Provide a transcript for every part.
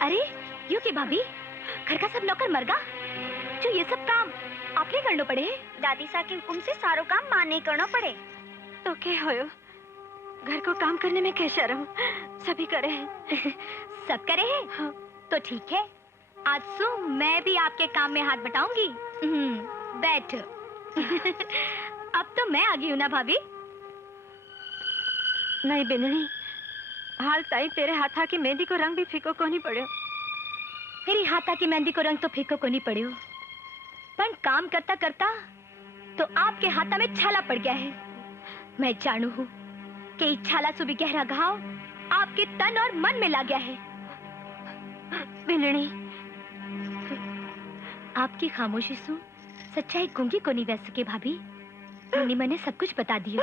अरे यू की भाभी, घर का सब नौकर मर गा जो ये सब काम आपने करना पड़े। दादी सा के हुक्म से सारो काम मां नहीं करना पड़े। तो के होयो, घर को काम करने में क्या शर्म, सभी करे हैं। सब करे हैं? हाँ। तो ठीक है, आज से मैं भी आपके काम में हाथ बटाऊंगी। बैठ। अब तो मैं आ गई हूँ ना भाभी। नहीं बिंदनी, हाल ताई तेरे हाथा की मेहंदी को रंग भी फीको को नहीं पड़े। मेरी हाथा की मेहंदी को रंग तो फीको को नहीं पड़े, पर काम करता करता तो आपके हाथा में छाला पड़ गया है। मैं जानू हूँ कि छाला से भी गहरा घाव आपके तन और मन में लग गया है। बिंदनी, आपकी खामोशी सुन सच्चाई गूंगी को नहीं वैसे के भाभी। मैंने सब कुछ बता दिया।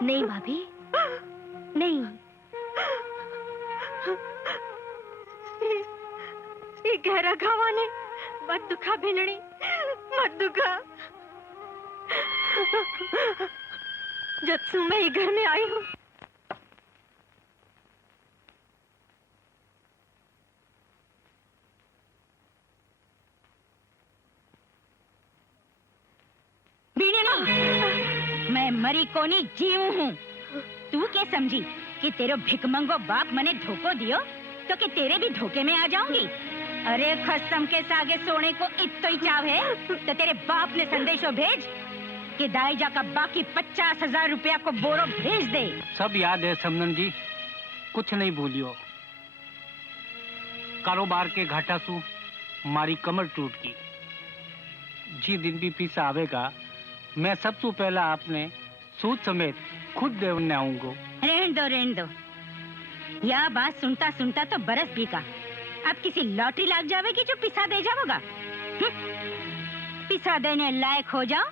नहीं भाभी, नहीं। ये गहरा घावा ने मत दुखा भिंडनी, मत दुखा। जब से मैं ये घर में आई हूँ मैं मरी कोनी जीव हूँ। तू क्या समझी कि तेरे भिकमंगो बाप मने धोखो दियो तो कि तेरे भी धोखे में आ जाऊंगी। अरे खसम के सागे सोने को इतना ही चाव है तो तेरे बाप ने संदेशो भेज कि दाईजा का बाकी 50,000 रुपया को बोरो भेज दे। सब याद है समनन जी, कुछ नहीं भूलियो। कारोबार के घाटा सु मारी कमर टूट की। जी दिन भी पीसा आवेगा, मैं सबसे पहला आपने सूद समेत खुद देवने आऊंगा। रहने दो। यह बात सुनता सुनता तो बरस भी का। अब किसी लॉटरी लाग जावेगी जो पिसा दे जाओगा। पिसा देने लायक हो जाओ,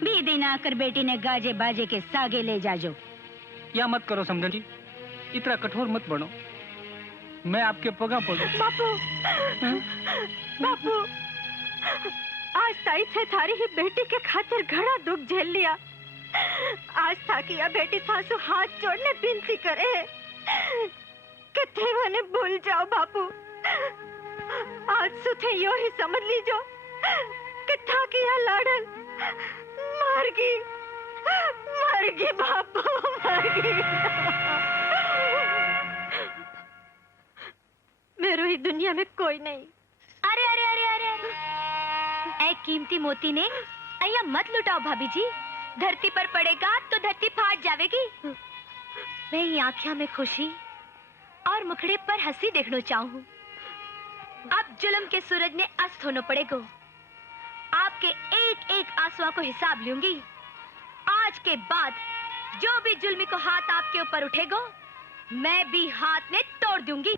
भी दिन आकर बेटी ने गाजे बाजे के सागे ले जाजो। या मत करो समझन जी, इतना कठोर मत बनो। मैं आपके पगा पड़ू। बापू, बापू, आज ताई थे थारी ही बेटी के खातिर घड़ा दुख झेल लिया। आज था कि यह बेटी सासू हाथ जोड़ने विनती करे है कि थे मने भूल जाओ बापू। आज सुथे यो ही समझ लीजो कि था कि यह लाडन मर गई बापू, मर गई। मेरो ही दुनिया में कोई नहीं। अरे अरे अरे अरे अरे, ए कीमती मोती ने अया मत लुटाओ भाभी जी। धरती पर पड़ेगा तो धरती फाट जाएगी। मैं आँखियों में खुशी और मुखड़े पर हंसी देखना चाहूँ। अब जुल्म के सूरज ने अस्त होना पड़ेगा। आपके एक एक आंसुओं को हिसाब लूंगी। आज के बाद जो भी जुल्मी को हाथ आपके ऊपर उठेगा, मैं भी हाथ में तोड़ दूंगी।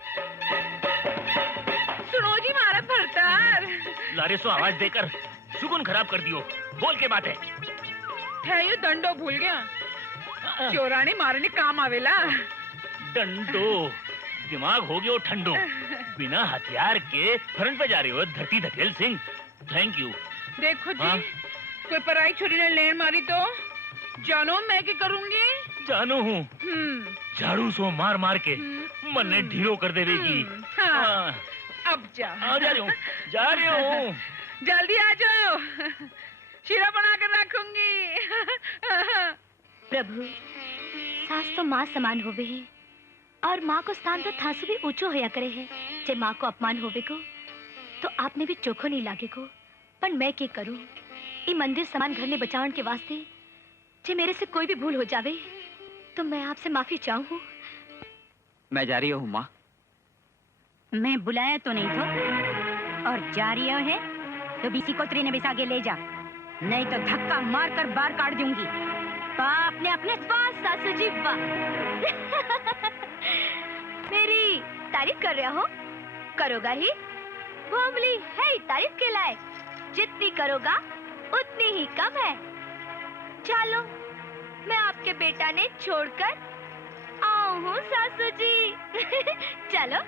सुनो जी मारा भरतार। लारे सो आवाज देकर सुकून खराब कर दियो। बोल के बात है ये दंडो भूल गया। चोराने मारने काम आवेला। डंडो दिमाग हो गयो ठंडो। बिना हथियार के फ्रंट पे जा रहे हो धरती धकेल सिंह। Thank you. देखो जी, कोई पराई छोरी ने लेन मारी तो जानो मैं क्या करूंगी। जानू हूँ, झाड़ू सो मार मार के मन ने ढीलो कर देवेगी। हाँ, अब जा रही हूँ। जल्दी आ जाओ, शीरा बना कर रखूंगी। प्रभु, सास तो माँ समान होवे है और माँ को स्थान तो थासु भी ऊंचो होया करे है। जे माँ को अपमान होवे को तो आपने भी चोखो नहीं लागे को। पर मैं क्या करूं, ये मंदिर समान घर ने बचावन के वास्ते जे मेरे से कोई भी भूल हो जावे तो मैं आपसे माफी चाहूँ। मैं जा रही हूँ माँ। मैं बुलाया तो नहीं तो, और जा रही है तो बीसी कोतरी ने बिसागे ले जा, नहीं तो धक्का मार कर बाहर काट दूंगी। बाप ने अपने पास सासू जी मेरी तारीफ कर रहा हो, करोगा ही। भोमली है तारीफ के लायक, जितनी करोगा उतनी ही कम है। चलो, मैं आपके बेटा ने छोड़कर आऊं हूँ सासू जी। चलो।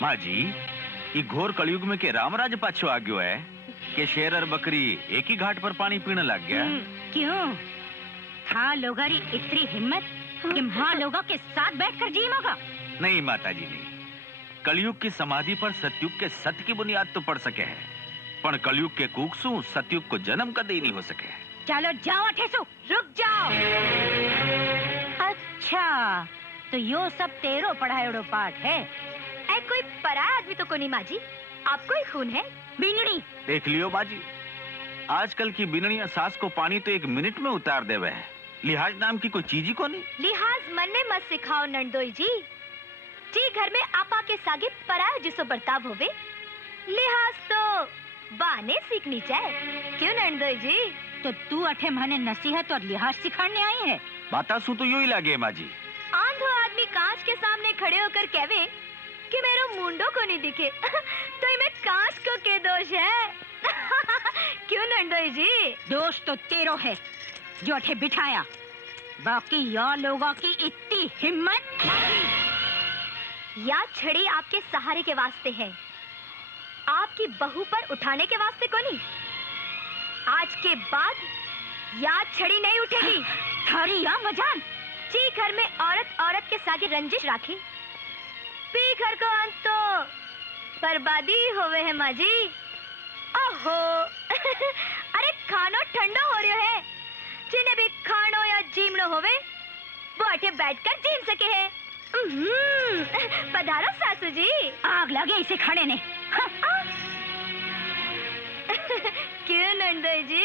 माँ जी, ये घोर कलयुग में के रामराज पाछो आ गयो है। कि शेर और बकरी एक ही घाट पर पानी पीने लग गया? क्यों? था लोगारी इतनी हिम्मत कि माँ लोगों के साथ बैठकर जीमोगा? नहीं माताजी नहीं। कलयुग की समाधि पर सतयुग के सत्य की बुनियाद तो पड़ सके है, पर कलयुग के कुकसू सतयुग को जन्म कदे नहीं हो सके। चलो जाओ ठेसू, रुक जाओ। अच्छा, तो यो सब तेरो पढ़ायोड़ो पाठ है। ऐ कोई पराया आदमी तो कोनी माँ जी, आपको ही खून है। बिनड़ी देख लियो बाजी, आजकल की बिनड़ियां सास को पानी तो 1 मिनट में उतार देवे है। लिहाज नाम की कोई चीज ही को नहीं। लिहाज मन में मत सिखाओ नंदोई जी। जी घर में आपा के सागे पराया जिसो बर्ताव होवे, लिहाज तो बाने सीखनी चाहिए। क्यों नंदोई जी? तो तू अठे माने नसीहत और लिहाज सिखाने आई है? बाता सू तो यू ही लागे माँ जी। आंधो आदमी कांच के सामने खड़े होकर कहवे कि मेरो मुंडो को नहीं दिखे तो इमे कांच को के दोष है? क्यों नंदोई जी? दोष तो तेरो है जो अठे बिठाया। बाकी या लोगों की इतनी हिम्मत। या छड़ी आपके सहारे के वास्ते है, आपकी बहू पर उठाने के वास्ते को नहीं। आज के बाद या छड़ी नहीं उठेगी। थारी या मजान जी घर में औरत औरत के सागे रंजिश राखी, पी घर को अंत तो बर्बादी होवे है माँ जी। ओहो अरे खानो ठंडो हो रहा है, जिन्हें भी खानो या जीमनो होवे वो अठे बैठकर जीम सके है। पधारो सासू जी। आग लगे इसे खड़े ने। क्यों नंदोई जी?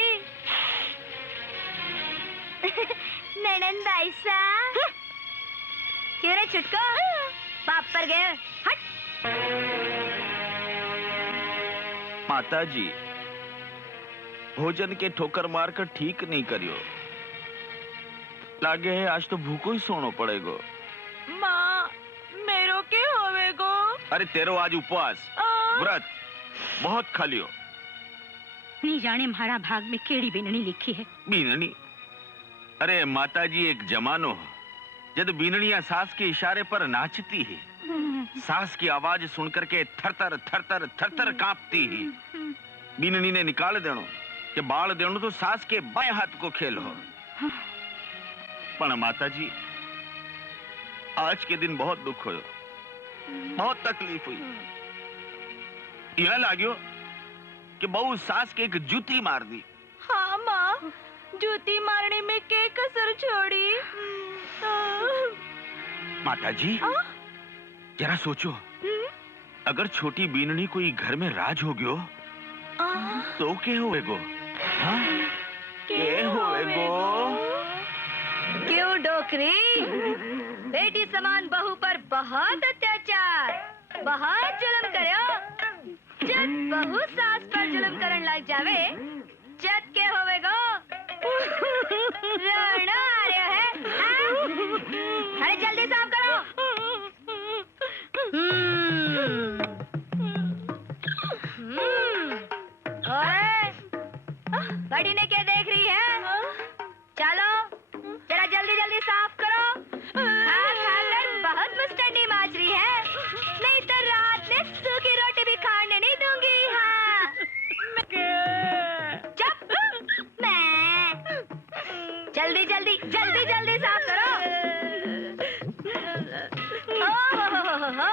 ननन भाई सा क्यों रे छुटको बाप पर गए? हट। माता जी, भोजन के ठोकर मारकर ठीक नहीं करियो। लागे है आज तो भूखो ही सोनो पड़ेगो। माँ मेरो के होवेगो? अरे तेरो आज उपवास व्रत बहुत खा लियो। नहीं जाने हमारा भाग में केड़ी बीननी लिखी है। बीननी? अरे माताजी, एक जमानो जब बीननियां सास के इशारे पर नाचती ही, सास की आवाज सुनकर के थरथर थरथर थरथर कांपती ही। बीननी ने निकाल देनो कि बाल देनो तो सास के बाएं हाथ को खेल हो। पर माताजी, आज के दिन बहुत दुख हुयो, बहुत तकलीफ हुई। यह लाग्यो कि बहू सास के एक जूती मार दी। हाँ माँ, जूती मारने में के कसर छोड़ी। माताजी, जरा सोचो, अगर छोटी बीननी कोई घर में राज हो गयो तो के होएगो? हाँ? के होएगो? क्यों डोकरी? बेटी समान बहू पर बहुत अत्याचार, बहुत जुल्म करो। जब बहू सास पर जुल्म करन लग जावे, जब के होवेगो? रोना आ रहा है? अरे जल्दी साफ करो। ओए, बड़ी ने क्या देख रही है? चलो जरा जल्दी जल्दी साफ करो। खाकर बहुत मुस्टंडी माच रही है, नहीं तो रात में सूखी रोटी भी खाने नहीं दूंगी। हाँ चुप। मैं जल्दी जल्दी जल्दी जल्दी साफ करो। ओहो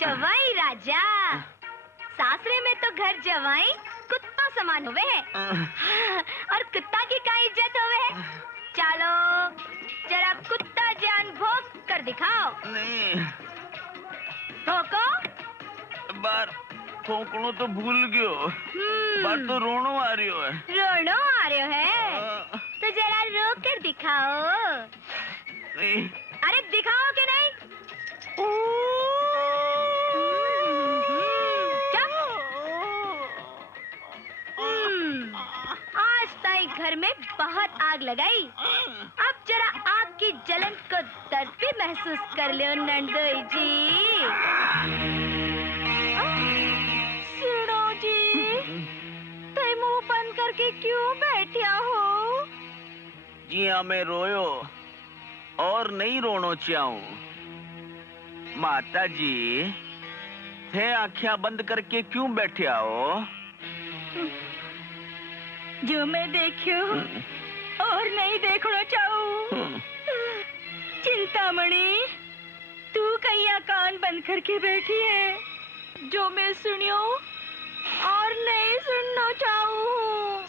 जवाई राजा, सासरे में तो घर जवाई कुत्ता समान हुए है, और कुत्ता की क्या इज्जत हुए है। चलो जरा कुत्ता जान भोग कर दिखाओ। नहीं, भोको। बार फोकनो तो भूल गयो। बार तो रोनो आ रही है। रोनो आ रहे है तो जरा रो कर दिखाओ। नहीं। अरे दिखाओ कि नहीं? आज ताई घर में बहुत आग लगाई, अब जरा आग की जलन को दर्द भी महसूस कर लो नंदोई जी। सुनो जी, ताई मुंह बंद करके क्यों बैठा हो? जी हाँ, मैं रोयो और नहीं रोनो चाहूं। माता जी, थे आँखें बंद करके क्यों बैठे हो? जो मैं देखियो और नहीं देखना चाहूँ। चिंतामणि, तू कहीं कान बंद करके बैठी है। जो मैं सुनियो और नहीं सुनना चाहूँ।